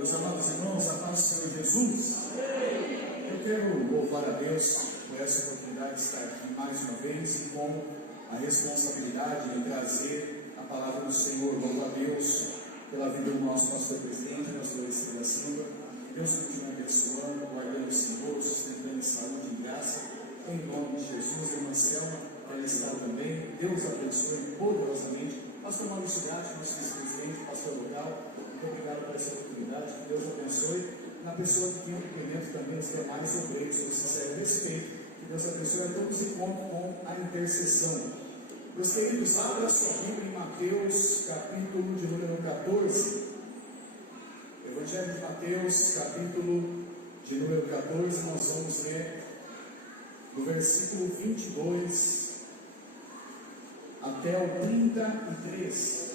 Meus amados irmãos, a paz do Senhor Jesus. Eu quero louvar a Deus por essa oportunidade de estar aqui mais uma vez e com a responsabilidade de trazer a palavra do Senhor. Louvo a Deus pela vida do nosso pastor presidente, pastor Estrela Silva. Deus continue abençoando, guardando o Senhor, sustentando em saúde e graça. Em nome de Jesus, irmã Selma, ela está também. Deus abençoe poderosamente. Pastor Maurício Gatti, nosso vice-presidente, pastor local, muito obrigado por essa oportunidade. Que Deus abençoe. Na pessoa que tem o cumprimento também os demais obreiros, com sincero respeito. Que Deus abençoe a todos e conte com a intercessão. Meus queridos, abra sua Bíblia em Mateus, capítulo de número 14. Evangelho de Mateus, capítulo de número 14, nós vamos ler do versículo 22 até o 33.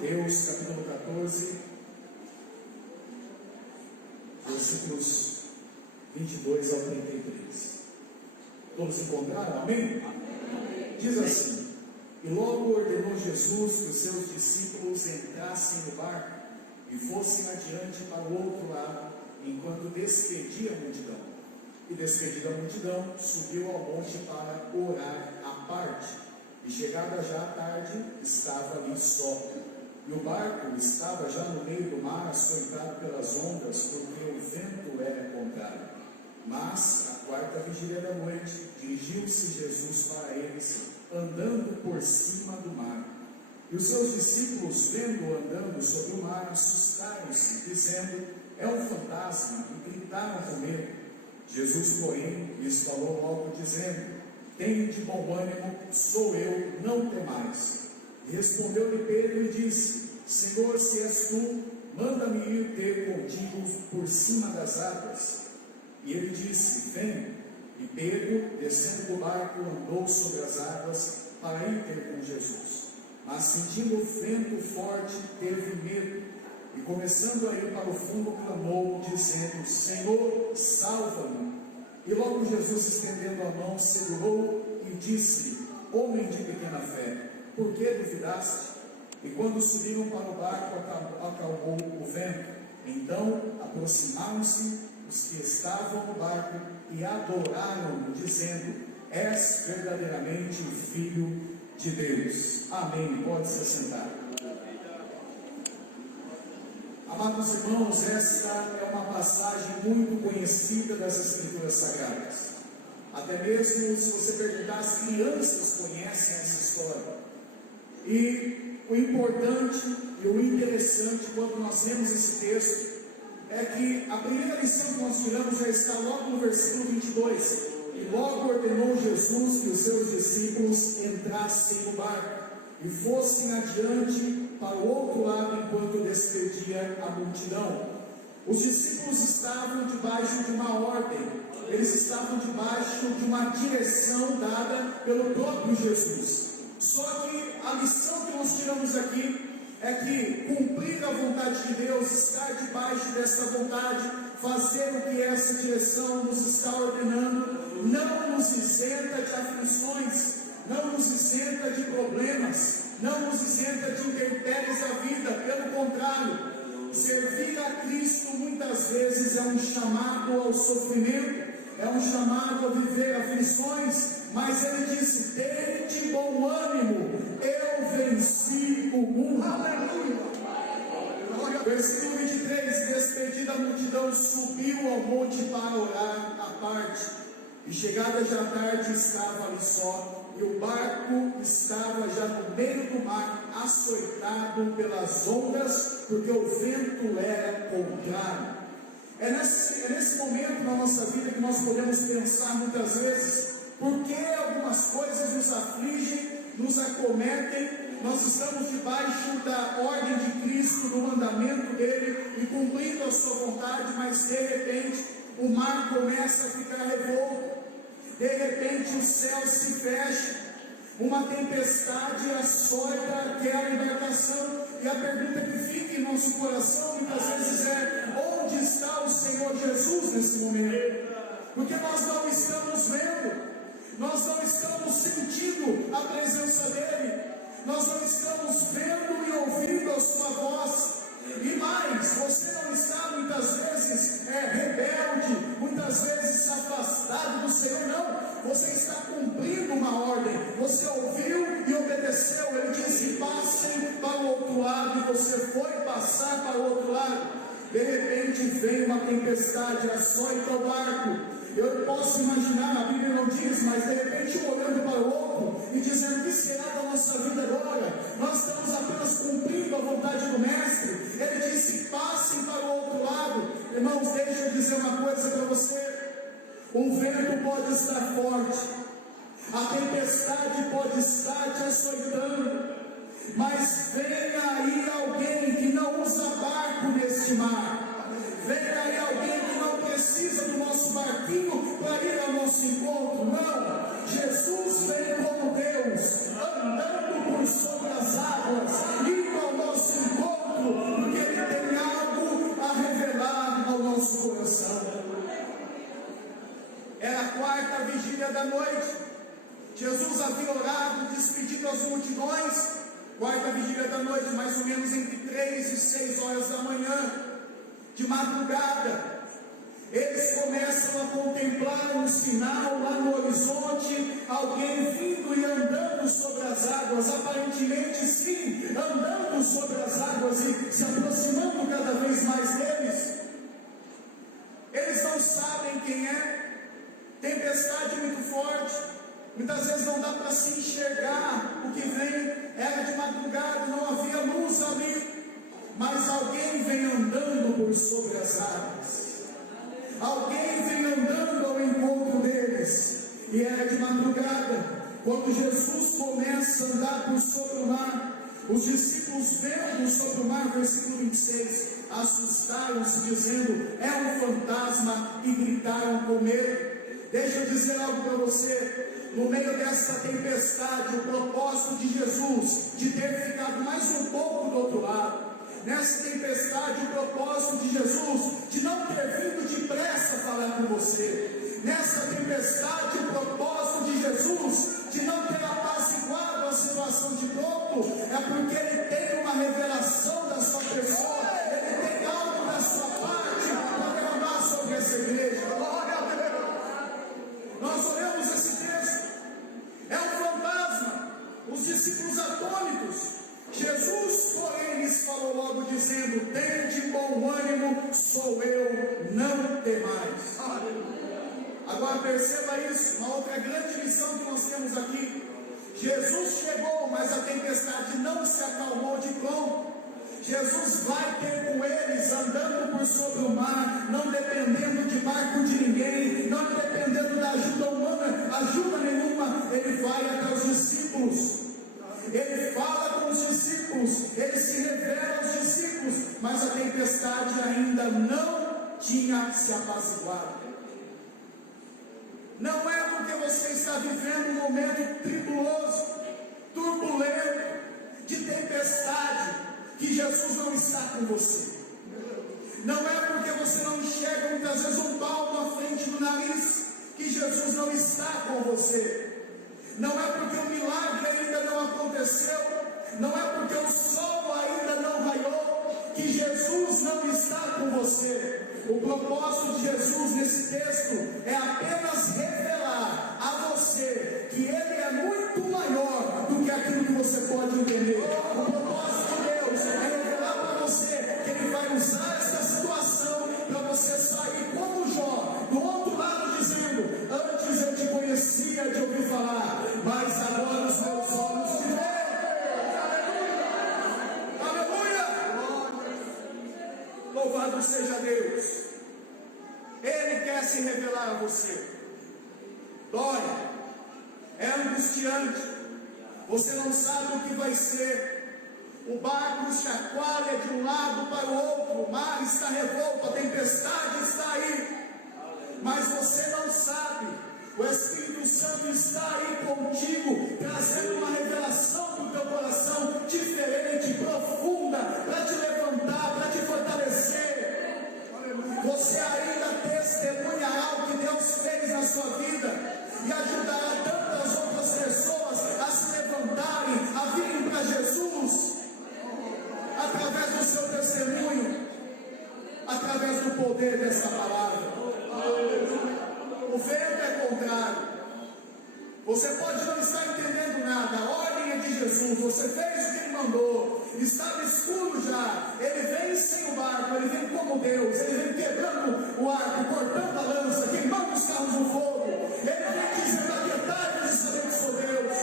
Mateus, capítulo 14, versículos 22 ao 33. Todos encontraram? Amém? Amém? Diz assim: E logo ordenou Jesus que os seus discípulos entrassem no barco e fossem adiante para o outro lado, enquanto despedia a multidão. E despedida a multidão, subiu ao monte para orar à parte. E chegada já a tarde, estava ali só. E o barco estava já no meio do mar, açoitado pelas ondas, porque o vento era contrário. Mas, à quarta vigília da noite, dirigiu-se Jesus para eles, andando por cima do mar. E os seus discípulos, vendo-o andando sobre o mar, assustaram-se, dizendo: é um fantasma, e gritaram com medo. Jesus, porém, lhes falou logo, dizendo: tende de bom ânimo, sou eu, não temais. E respondeu-lhe Pedro e disse: Senhor, se és tu, manda-me ir ter contigo por cima das águas. E ele disse: vem. E Pedro, descendo do barco, andou sobre as águas para ir ter com Jesus. Mas sentindo o vento forte, teve medo, e começando a ir para o fundo, clamou, dizendo: Senhor, salva-me. E logo Jesus, estendendo a mão, segurou e disse: homem de pequena fé, por que duvidaste? E quando subiram para o barco, acalmou o vento. Então aproximaram-se os que estavam no barco e adoraram-no, dizendo: és verdadeiramente o Filho de Deus. Amém. Pode se sentar. Amados irmãos, esta é uma passagem muito conhecida das Escrituras Sagradas. Até mesmo se você perguntar, as crianças conhecem essa história. E o importante e o interessante quando nós lemos esse texto é que a primeira lição que nós tiramos já está logo no versículo 22. E logo ordenou Jesus que os seus discípulos entrassem no barco e fossem adiante para o outro lado enquanto despedia a multidão. Os discípulos estavam debaixo de uma ordem, eles estavam debaixo de uma direção dada pelo próprio Jesus. Só que a lição que nós tiramos aqui é que cumprir a vontade de Deus, estar debaixo dessa vontade, fazer o que essa direção nos está ordenando, não nos isenta de aflições, não nos isenta de problemas, não nos isenta de intempéries da vida. Pelo contrário, servir a Cristo muitas vezes é um chamado ao sofrimento, é um chamado a viver aflições, mas ele disse: tende bom ânimo, eu venci o mundo. Aleluia! Versículo 23: despedida a multidão, subiu ao monte para orar à parte. E chegada já a tarde, estava ali só, e o barco estava já no meio do mar, açoitado pelas ondas, porque o vento era contrário. É nesse momento na nossa vida que nós podemos pensar muitas vezes: por que algumas coisas nos afligem, nos acometem? Nós estamos debaixo da ordem de Cristo, do mandamento dele, e cumprindo a sua vontade, mas de repente o mar começa a ficar revolto, de repente o céu se fecha, uma tempestade açoita aquela embarcação, e a pergunta que fica em nosso coração muitas vezes é: onde está o Senhor Jesus nesse momento? Porque nós não estamos vendo. nós não estamos sentindo a presença dEle, nós não estamos vendo e ouvindo a sua voz. E mais, você não está muitas vezes rebelde, muitas vezes afastado do Senhor, não. Você está cumprindo uma ordem, você ouviu e obedeceu. Ele disse: passem para o outro lado, e você foi passar para o outro lado. De repente vem uma tempestade, açoita o barco. Eu posso imaginar, a Bíblia não diz, mas de repente um olhando para o outro e dizendo: o que será da nossa vida agora? Nós estamos apenas cumprindo a vontade do Mestre. Ele disse: passem para o outro lado. Irmãos, deixa eu dizer uma coisa para você: o vento pode estar forte, a tempestade pode estar te açoitando, mas venha aí alguém que não usa barco neste mar. Venha aí alguém que não precisa do nosso barquinho para ir ao nosso encontro. Não, Jesus vem como Deus, andando por sobre as águas, indo ao nosso encontro, porque Ele tem algo a revelar ao nosso coração. Era a quarta vigília da noite. Jesus havia orado, despedido as multidões. Quarta vigília da noite, mais ou menos entre 3 e 6 horas da manhã. De madrugada, eles começam a contemplar um sinal lá no horizonte, alguém vindo e andando sobre as águas, aparentemente sim, andando sobre as águas e se aproximando cada vez mais deles. Eles não sabem quem é, tempestade muito forte, muitas vezes não dá para se enxergar o que vem. Era de madrugada, não havia luz ali. Mas alguém vem andando por sobre as águas, alguém vem andando ao encontro deles, e era de madrugada. Quando Jesus começa a andar por sobre o mar, os discípulos vendo sobre o mar, versículo 26, assustaram-se, dizendo: é um fantasma, e gritaram com medo. Deixa eu dizer algo para você: no meio dessa tempestade, o propósito de Jesus de ter ficado mais um pouco do outro lado, nessa tempestade, o propósito de Jesus de não ter vindo depressa falar com você, nessa tempestade, o propósito de Jesus de não ter apaziguado a situação de pronto, é porque Ele tem uma revelação da sua pessoa, Ele tem algo da sua parte para derramar sobre essa igreja. Glória a Deus! Nós olhamos esse texto, é um fantasma, os discípulos atônitos. Jesus, porém, lhes falou logo, dizendo: tende bom ânimo, sou eu, não temais. Agora perceba isso, uma outra grande lição que nós temos aqui. Jesus chegou, mas a tempestade não se acalmou de pronto. Jesus vai ter com eles, andando por sobre o mar, não dependendo de barco de ninguém, não dependendo da ajuda humana, ajuda nenhuma. Ele vai até os discípulos, Ele fala com os discípulos, Ele se revela aos discípulos, mas a tempestade ainda não tinha se apaziguado. Não é porque você está vivendo um momento tribuloso, turbulento, de tempestade, que Jesus não está com você. Não é porque você não enxerga muitas vezes um palmo à frente do nariz, que Jesus não está com você. Não é porque o milagre ainda não aconteceu, não é porque o sol ainda não raiou, que Jesus não está com você. O propósito de Jesus nesse texto é apenas revelar a você que Ele é muito maior do que aquilo que você pode entender. O propósito de Deus é revelar para você que Ele vai usar essa situação para você sair como Jó, do outro lado, dizendo: antes eu te conhecia de ouvir falar, mas agora os meus olhos te veem. Aleluia! Louvado seja Deus. Ele quer se revelar a você. Dói, é angustiante, você não sabe o que vai ser. O barco chacoalha de um lado para o outro, o mar está revolto, a tempestade está aí, mas você não sabe. O Espírito Santo está aí contigo, trazendo uma revelação para o teu coração diferente, profunda, para te levantar, para te fortalecer. Você ainda testemunha algo que Deus fez na sua vida, e ajudará tanto Você pode não estar entendendo nada, a ordem é de Jesus, você fez o que Ele mandou, estava escuro já, Ele vem sem o barco, Ele vem como Deus, Ele vem quebrando o arco, cortando a lança, queimando os carros no fogo, Ele vem dizendo: aquietai-vos e saber que sou Deus.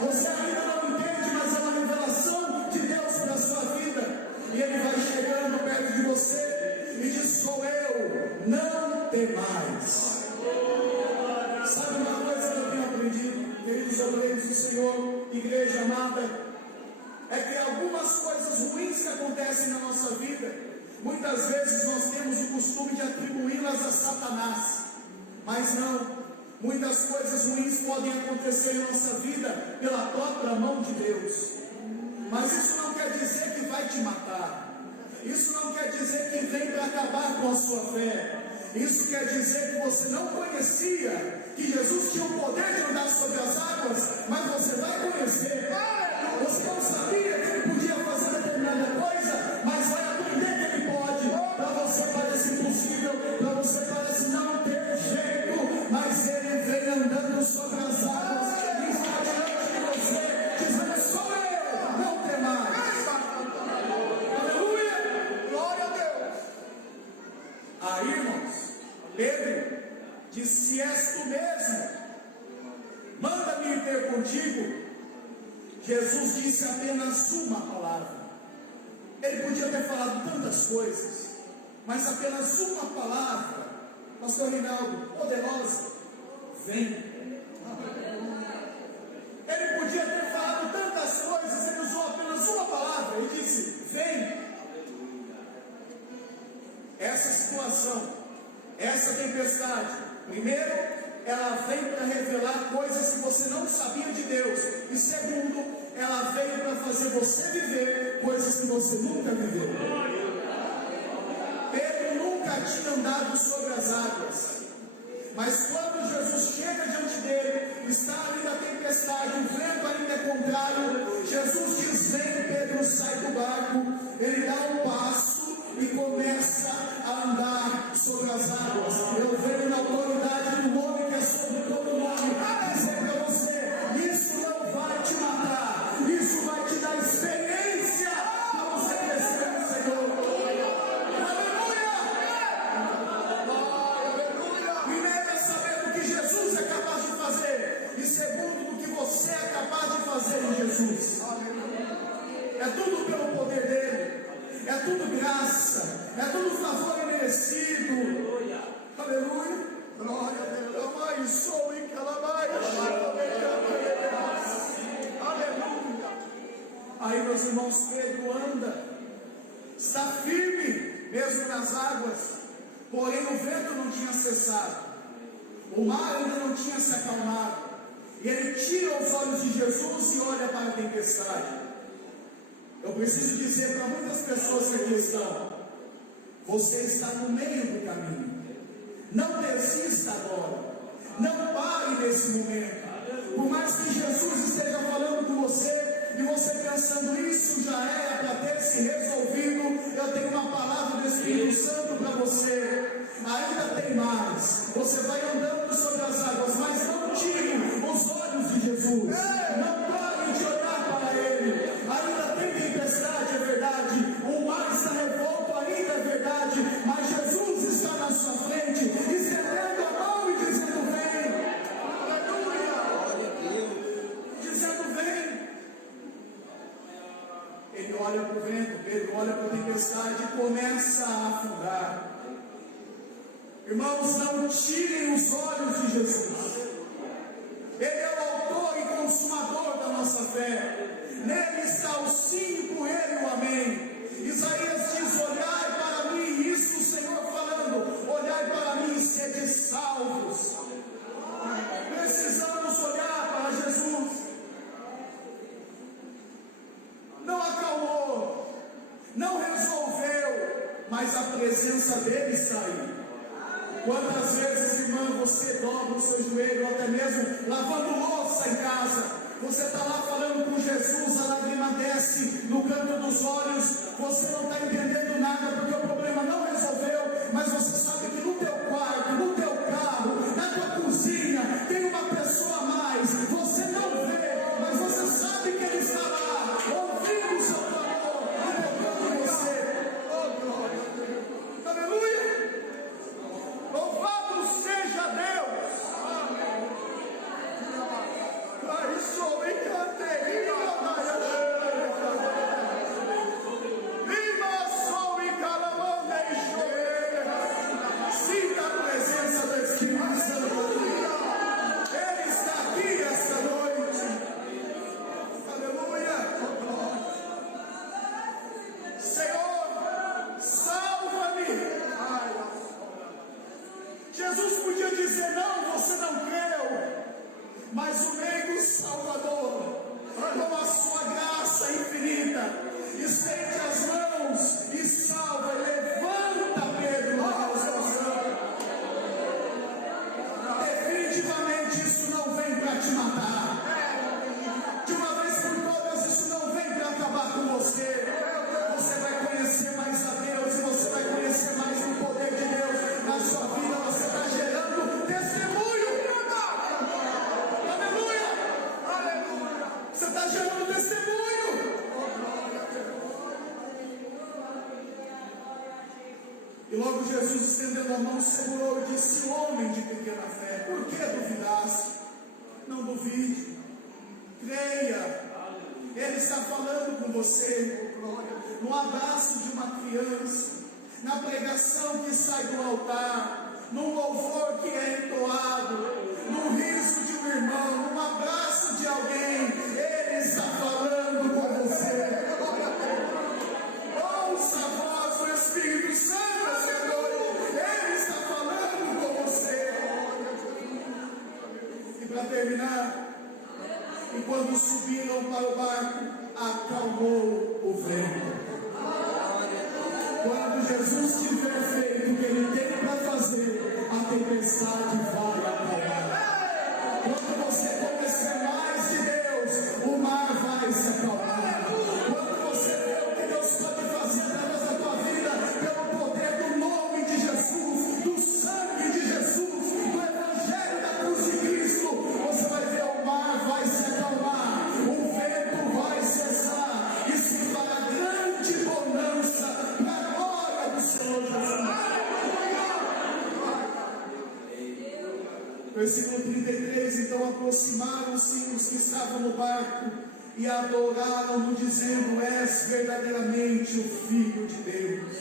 Você ainda não entende, mas é uma revelação de Deus para a sua vida, e Ele vai chegando perto de você e diz: sou eu, não temais. Sabe uma coisa que eu tenho aprendido, queridos obreiros do Senhor, igreja amada, é que algumas coisas ruins que acontecem na nossa vida, muitas vezes nós temos o costume de atribuí-las a Satanás, mas não, muitas coisas ruins podem acontecer em nossa vida pela própria mão de Deus, mas isso não quer dizer que vai te matar, isso não quer dizer que vem para acabar com a sua fé. Isso quer dizer que você não conhecia que Jesus tinha o poder de andar sobre as águas, mas você vai conhecer. Você não sabia que Ele podia fazer determinada coisa, mas vai aprender que Ele pode. Para você parece impossível, para você parece não ter jeito, mas Ele vem andando sobre as águas e está diante de você, dizendo: sou eu, não temais. Aleluia! Glória a Deus! Aí, irmãos, Pedro disse: se és tu mesmo, manda-me ir ter contigo. Jesus disse apenas uma palavra. Ele podia ter falado tantas coisas, mas apenas uma palavra, pastor Rinaldo, poderosa: vem. Ele podia ter falado tantas coisas, ele usou apenas uma palavra e disse: vem. Essa situação, essa tempestade, primeiro, ela vem para revelar coisas que você não sabia de Deus, e segundo, ela veio para fazer você viver coisas que você nunca viveu. Pedro nunca tinha andado sobre as águas, mas quando Jesus chega diante dele, está ali na tempestade, o vento ainda é contrário, Jesus diz: vem. Pedro sai do barco, ele dá um passo e começa a andar sobre as águas. Eu venho na autoridade do nome que é sobre todo nome dizer para você: isso não vai te matar, isso vai te dar experiência para você crescer no Senhor. Aleluia! Primeiro é saber do que Jesus é capaz de fazer, e segundo, do que você é capaz de fazer em Jesus. É tudo pelo poder dele, é tudo graça, é tudo favor imerecido. Aleluia, glória a Deus. Aleluia. Aí, meus irmãos, Pedro anda, está firme mesmo nas águas, porém o vento não tinha cessado, o mar ainda não tinha se acalmado, e ele tira os olhos de Jesus e olha para a tempestade. Eu preciso dizer para muitas pessoas que aqui estão: você está no meio do caminho, não desista agora, não pare nesse momento. Por mais que Jesus esteja falando com você, e você pensando: isso já é para ter se resolvido, eu tenho uma palavra do Espírito Santo para você. Ainda tem mais. Você vai andando sobre as águas, mas não tire os olhos de Jesus, não pare de olhar para Ele. Ainda tem tempestade, é verdade, o mar está revolto, ainda é verdade, mas Jesus está na sua frente, estendendo a mão e dizendo: vem. Aleluia! Dizendo: vem. Ele olha para o vento, Pedro olha para a tempestade e começa a afundar. Irmãos, não tirem os olhos de Jesus. Ele é o autor e consumador da nossa fé. Nele está o sim por ele, o amém. Isaías diz: olhai para mim, isso o Senhor falando, olhai para mim e sede salvos. Precisamos olhar para Jesus. Não acalmou, não resolveu, mas a presença dele está aí. Quantas vezes, irmã, você dobra o seu joelho, ou até mesmo lavando louça em casa, você está lá falando com Jesus, a lágrima desce no canto dos olhos, você não está entendendo nada, porque o problema não resolveu, mas você sabe que no teu quarto, no teu carro, na tua cozinha, tem uma pessoa a mais. mas o meio Salvador, com a sua graça infinita, estende as mãos e salva, e levanta Pedro na situação. Definitivamente isso não vem para te matar. De uma vez por todas, isso não vem para acabar com você. Você vai conhecer mais a Deus e você vai conhecer mais o poder de Deus na sua vida. Você está gerando testemunho. Aleluia! Você está gerando testemunho. E logo Jesus, estendendo a mão, segurou e disse: homem de pequena fé, por que duvidaste? Não duvide, creia. Ele está falando com você, no abraço de uma criança, na pregação que sai do altar, num louvor que é entoado, no riso de um irmão, num abraço de alguém. Ele está falando com você. Ouça a voz do Espírito Santo essa noite. Ele está falando com você. E para terminar, e quando subiram para o barco, acalmou o vento. Quando Jesus tiver feito o que ele tem para fazer, a tempestade vai acalmar. Quando você conhecer mais de Deus, o mar vai se acalmar. Quando você ver o que Deus pode fazer através da tua vida, pelo poder do nome de Jesus, do sangue de Jesus, do Evangelho da cruz de Cristo, você vai ver o mar vai se acalmar, o vento vai cessar, e se fará grande bonança na glória do Senhor Jesus. Versículo 33: então aproximaram-se os que estavam no barco e adoraram-no, dizendo: és verdadeiramente o Filho de Deus.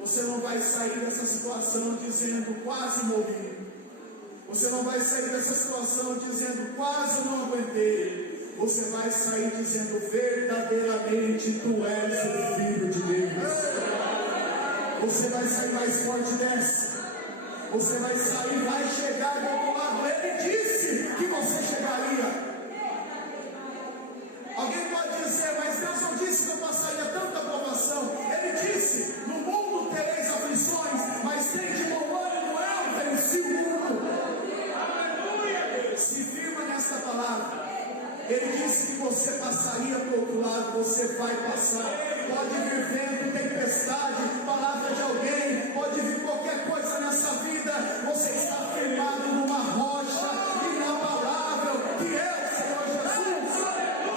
Você não vai sair dessa situação dizendo: quase morri. Você não vai sair dessa situação dizendo: quase eu não aguentei. Você vai sair dizendo: verdadeiramente tu és o Filho de Deus. Você vai sair mais forte dessa. Você vai sair, vai chegar do outro lado. Ele disse que você chegaria. Alguém pode dizer: mas Deus não disse que eu passaria tanta provação. Ele disse: no mundo tereis aflições, mas tende bom ânimo, eu venci o mundo. Se firma nesta palavra. Ele disse que você passaria para o outro lado. Você vai passar. Pode vir vento, tempestade, palavra de alguém, pode vir qualquer coisa nessa vida. Você está firmado numa rocha inabalável, que é o Senhor Jesus.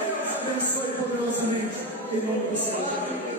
Deus abençoe poderosamente em nome do Senhor.